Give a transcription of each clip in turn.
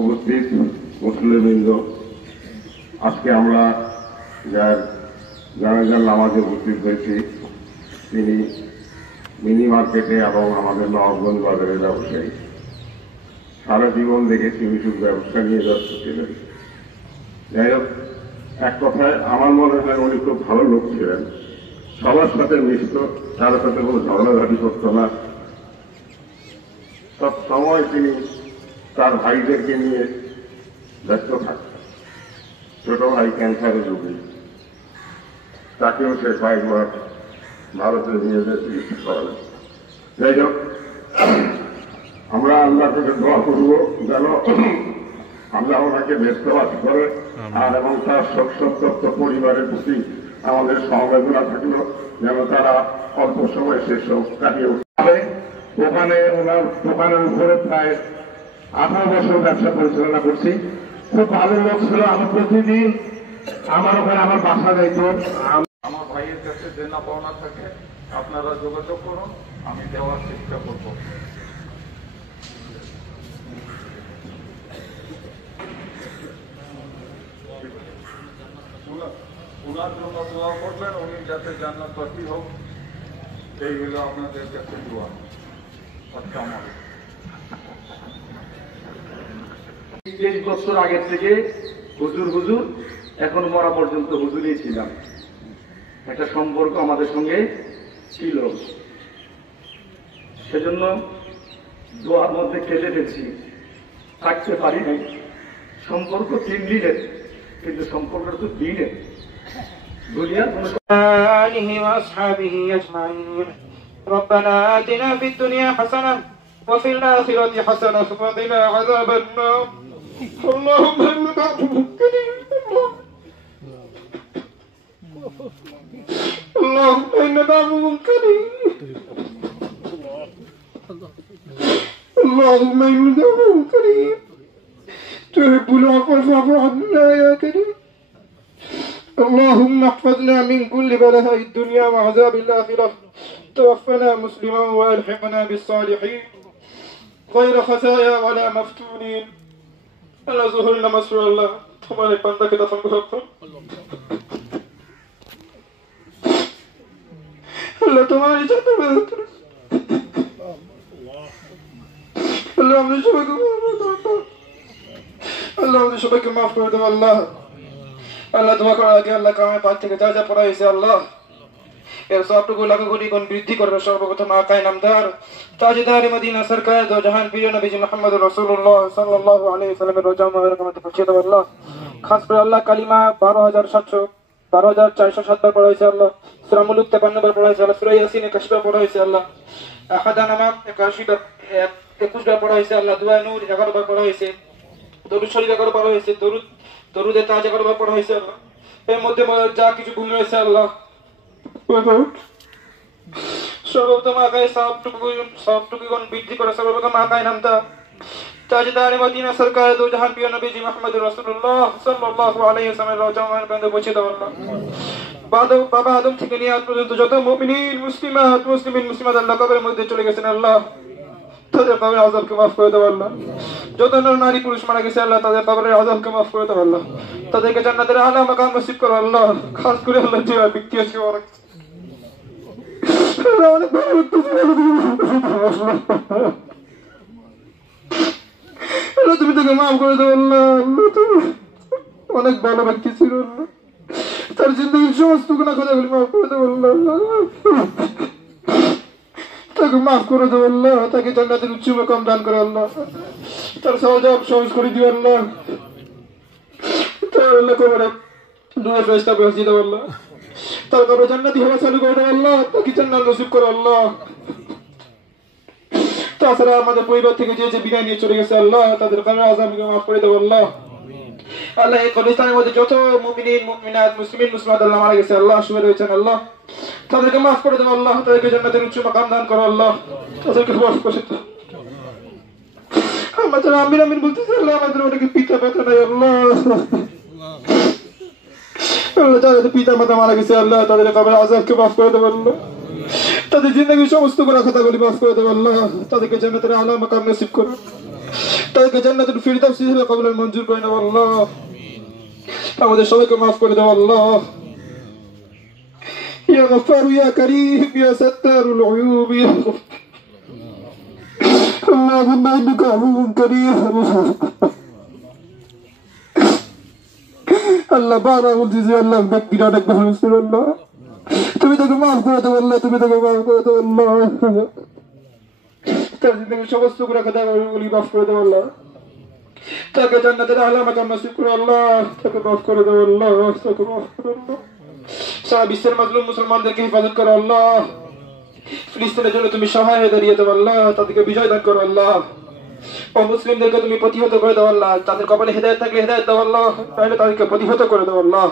উপস্থিত মুসলিমবৃন্দ, আজকে আমরা যার জানাজার নামাজে উপস্থিত হয়েছি তিনি মিনি মার্কেটে এবং আমাদের নবাবগঞ্জ বাজারের ব্যবসায়ী। সারা জীবন দেখেছি মিশুক ব্যবসা নিয়ে ব্যস্ত ছিলেন। যাই হোক, এক কথায় আমার মনে হয় উনি খুব ভালো লোক ছিলেন, সবার সাথে মিশত, কারো সাথে কোনো ঝগড়াঝাটি করত না। সব সময় তিনি তার ভাইদেরকে নিয়ে ব্যস্ত থাকতেন। ছোট ভাই ক্যান্সারের রোগী, তাকেও সে কয়েকবার ভারতে নিয়ে যেয়ে চিকিৎসা করালেন। যাই হোক, আমরা আল্লাহর কাছে দোয়া করবো যেন আল্লাহ ওনাকে ব্যস্তবাদ করে, আর এবং তার শোক সন্তপ্ত পরিবারের প্রতি আমাদের সমবেদনা থাকলো যেন তারা অল্প সময় সে শোক কাটিয়ে উঠবে। ওখানে ওনার দোকানের উপরে প্রায় 18 বছর ব্যবসা পরিচালনা করছি। খুব ভালো লোক ছিল। আমি প্রতিদিন আমার ওখানে আমার বাসা যাইত। আমার ভাইয়ের কাছে দেনা পাওনা থাকে, আপনারা যোগাযোগ করুন, আমি দেওয়ার চেষ্টা করব। ওনার জন্য দোয়া করবেন, উনি যাতে জান্নাতবাসী হোক, এই হলো আপনাদের কাছে দোয়া। আসসালামু আলাইকুম। 20 বছর আগের থেকে হুজুর এখন মরা পর্যন্ত হুজুরই ছিলাম। একটা সম্পর্ক আমাদের সঙ্গে ছিল, সেজন্য দোয়ার মধ্যে কেটে ফেলছি, থাকতে পারি নাই। সম্পর্ক 3 দিনের, কিন্তু সম্পর্কটা তো দিনের। দুনিয়ার কোন آله وأصحابه أجمعين. ربنا آتنا في الدنيا حسنة وفي الآخرة حسنة وقنا عذاب النار. اللهم إنك عفو كريم. اللهم إنك عفو كريم. اللهم إنك عفو كريم تحب العفو فاعف عنا يا كريم. اللهم احفظنا من كل بلاء الدنيا وعذاب الآخرة. توفنا مسلما وألحقنا بالصالحين غير خزايا ولا مفتونين. الله ظهرنا مسرور الله তোমার এই বান্দাকে দাফন করো। আল্লাহ তোমার ইচ্ছা করবে। আল্লাহ আমাদের সবাইকে মাফ করে দাও। আল্লাহ আল্লাহ দোয়া করার আগে আল্লাহ কামের পাক থেকে যা যা পড়া হয়েছে আল্লাহ এর সবটুকু লাখো কোটি গুণ বৃদ্ধি করবে। সর্বপ্রথম আকাই নামদার তাজদার মদিনা সরকার দো জাহান প্রিয় নবী মুহাম্মদ রাসূলুল্লাহ সাল্লাল্লাহু আলাইহি ওয়াসাল্লামের রোজা মুবারক মধ্যে পৌঁছে দাও আল্লাহ। খাস করে আল্লাহ কালিমা 12407 বার পড়া হয়েছে আল্লাহ। সূরা মুলুক 53 বার পড়া হয়েছে আল্লাহ। সূরা ইয়াসিন 21 বার পড়া হয়েছে আল্লাহ। আহাদা নামাজ 21 বার পড়া হয়েছে আল্লাহ। দুআ নূর 11 বার পড়া হয়েছে। দরুদ শরীফ 11 বার হয়েছে। দরুদে তাজ 11 বার পড়া হয়েছে আল্লাহ। এর মধ্যে যা কিছু ভুল হয়েছে আল্লাহ সর্বপ্রথম আকায় সবটুকু গুণ বৃদ্ধি করে। সর্বপ্রথম আকায় নামতা তাজদার মদিনা সরকার দো জাহান প্রিয় নবী মুহাম্মদ রাসূলুল্লাহ সাল্লাল্লাহু আলাইহি ওয়াসাল্লামের রওজা মুবারক পর্যন্ত পৌঁছে দাও আল্লাহ। বাবা আদম থেকে নিয়ে আজ পর্যন্ত যত মুমিন মুসলিমাত আল্লাহ কবরের মধ্যে চলে গেছেন আল্লাহ, তাদের কবরের আযাবকে মাফ করে দাও আল্লাহ। যত নারী পুরুষ মারা গেছে আল্লাহ, তাদের কবরের আযাবকে মাফ করে দাও আল্লাহ। তাদেরকে জান্নাতের আলা মাকাম নসিব করো আল্লাহ। খাস করে আল্লাহ যে ব্যক্তি আছে ওরা তুমি তাকে মাফ করে দাও আল্লাহ। অনেক ভালো ব্যক্তি ছিল আল্লাহ, তার জিন্দগির সমস্ত গুনাহ খাতাগুলি মাফ করে দাও আল্লাহ। তাকে মাফ করে দাও আল্লাহ। তাকে জান্নাতের উচ্চ মাকাম দান করো আল্লাহ। তার সহজ করে দিও আল্লাহ। তার আল্লাহ কবরে দুনিয়া ফেরেশতা বসিয়ে দাও আল্লাহ। তার কবরে জান্নাতি হওয়া চালু করে দাও আল্লাহ। তাকে জান্নাত নসিব করো আল্লাহ। তাছাড়া আমাদের পরিবার থেকে যে বিদায় নিয়ে চলে গেছে আল্লাহ, তাদের কবরের আযাবকে মাফ করে দাও আল্লাহ। আল্লাহ এই কবরস্থানের মধ্যে যত মুমিনিন মুমিনাত মুসলিমাত আল্লাহ মারা গেছে আল্লাহ, শুয়ে রয়েছেন আল্লাহ, তাদেরকে মাফ করে দাও আল্লাহ। তাদেরকে জান্নাতের উচ্চ মাকাম দান করো আল্লাহ। তাদেরকে মাফ করে দাও। আমরা যারা আমিন আমিন বলতেছি আল্লাহ, আমাদের অনেকে পিতা মাতা নাই আল্লাহ। যাদের পিতা মাতা মারা গেছে আল্লাহ, তাদের কবরের আযাবকে মাফ করে দাও আল্লাহ। তাদের জিন্দগির সমস্ত গুনাহ খাতাগুলি মাফ করে দেব আল্লাহ, তাদেরকে জান্নাতের আলা মাকাম নসিব করো, তাদেরকে জান্নাতুল ফিরদাউস হিসেবে কবুল মঞ্জুর করে নাও আল্লাহ, আমাদের সবাইকে মাফ করে দাও আল্লাহ। ইয়া গফফার ইয়া কারীম ইয়া সাত্তারুল উয়ুব ইয়া اللهم انك عفو كريم আল্লাহ বারবার বলতেছি আল্লাহ ব্যক্তিরা অনেক ভালো ছিল আল্লাহ, তুমি তাকে মাফ করে দাও আল্লাহ, তুমি তাকে মাফ করে দাও আল্লাহ, তার জিন্দগির সমস্ত গুনাহ খাতাগুলি মাফ করে দাও আল্লাহ, তাকে জান্নাতের আলা মাকাম নসিব করো আল্লাহ, তাকে মাফ করে দাও আল্লাহ, তাকে মাফ করো আল্লাহ। সারা বিশ্বের মাজলুম মুসলমানদেরকে হেফাজত করো আল্লাহ, ফিলিস্তিনের জন্য তুমি সহায় হয়ে দাঁড়িয়ে দাও আল্লাহ, তাদেরকে বিজয় দান করো আল্লাহ, ও মুসলিমদেরকে তুমি প্রতিহত করে দাও আল্লাহ, তাদের কপালে হেদায়েত থাকলে হেদায়েত দাও আল্লাহ, তাহলে তাদেরকে প্রতিহত করে দাও আল্লাহ,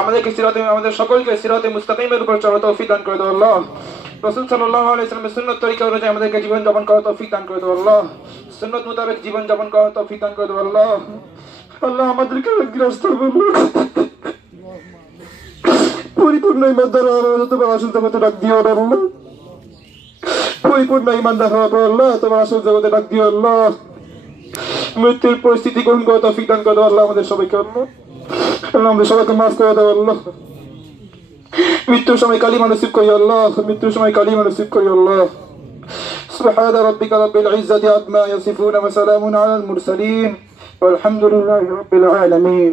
আমাদের সকলকে সিরাতে মুস্তাকিমের উপর চলার তৌফিক দান করে দাও আল্লাহ, রাসূল সাল্লাল্লাহু আলাইহি ওয়াসাল্লামের সুন্নাত তরিকা অনুযায়ী আমাদেরকে জীবন যাপন করার তৌফিক দান করে দাও আল্লাহ, সুন্নাত মোতাবেক জীবন যাপন করার তৌফিক দান করে দাও আল্লাহ। আল্লাহ আমাদেরকে গ্রস্ত পরিপূর্ণ ইমানদার তোমার আসল জগতে ডাক দিও আল্লাহ, পরিপূর্ণ ইমানদার হওয়ার পর আল্লাহ তোমার আসল জগতে ডাক দিও আল্লাহ, মৃত্যুর পরিস্থিতি গ্রহণ করে তৌফিক দান করে দাও আল্লাহ আমাদের সবাইকে আল্লাহ, আমাদের সবাইকে মাফ করে দাও আল্লাহ, মৃত্যুর সময় কালিমা নসিব করি আল্লাহ, মৃত্যুর সময় কালিমা নসিব করি আল্লাহ। سبحان ربك رب العزة عما يصفون وسلام على المرسلين والحمد لله رب العالمين.